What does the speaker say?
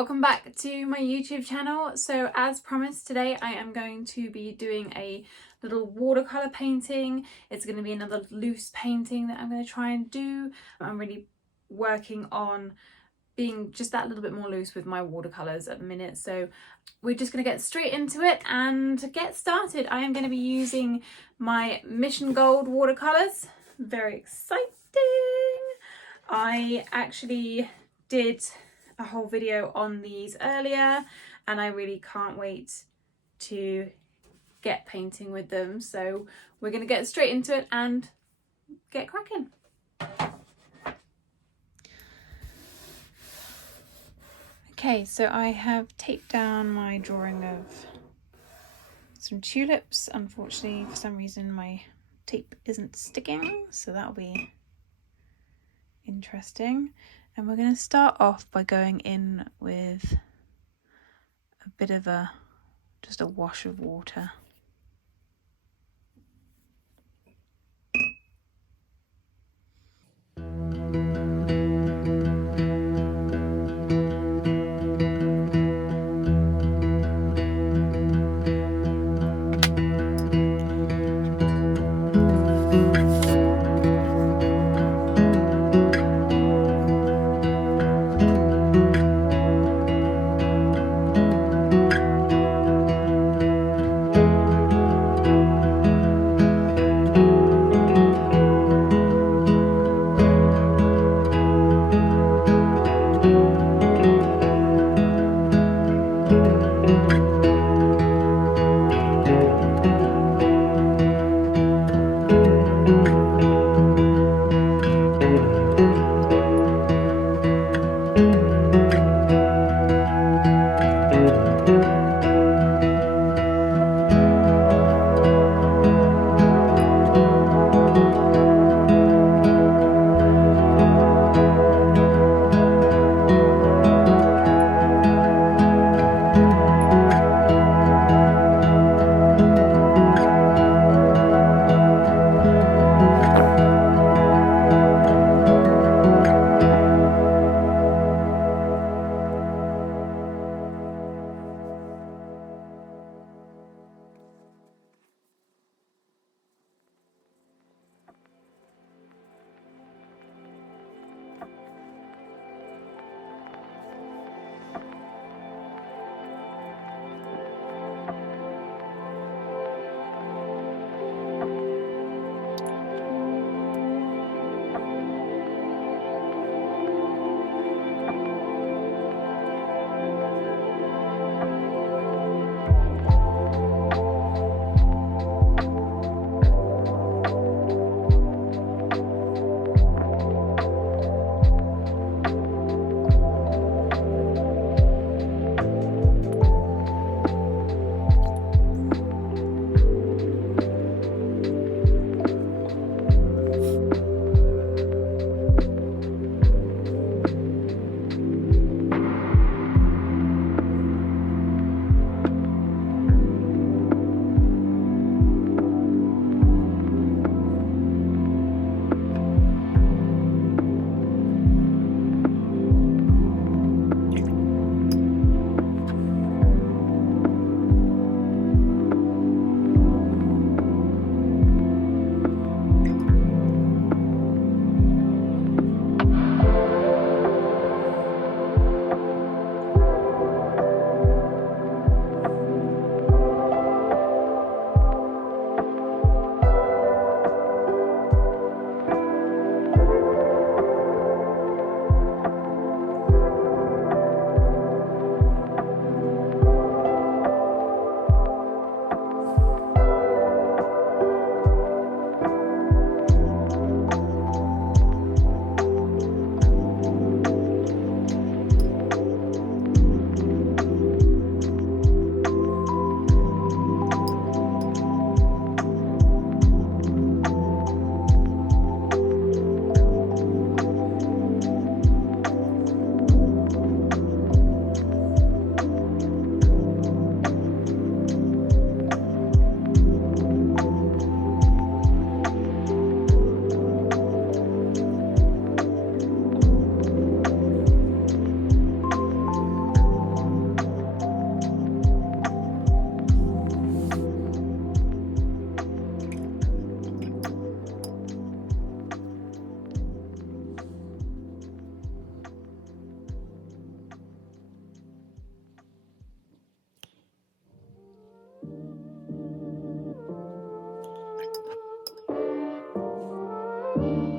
Welcome back to my YouTube channel. So as promised, today I am going to be doing a little watercolour painting. It's going to be another loose painting that I'm going to try and do. I'm really working on being just that little bit more loose with my watercolours at the minute. So we're just going to get straight into it and get started. I am going to be using my Mission Gold watercolours. Very exciting. I actually did a whole video on these earlier and I really can't wait to get painting with them. So we're going to get straight into it and get cracking. Okay, so I have taped down my drawing of some tulips. Unfortunately, for some reason my tape isn't sticking, so that'll be interesting. And we're going to start off by going in with a bit of just a wash of water. you.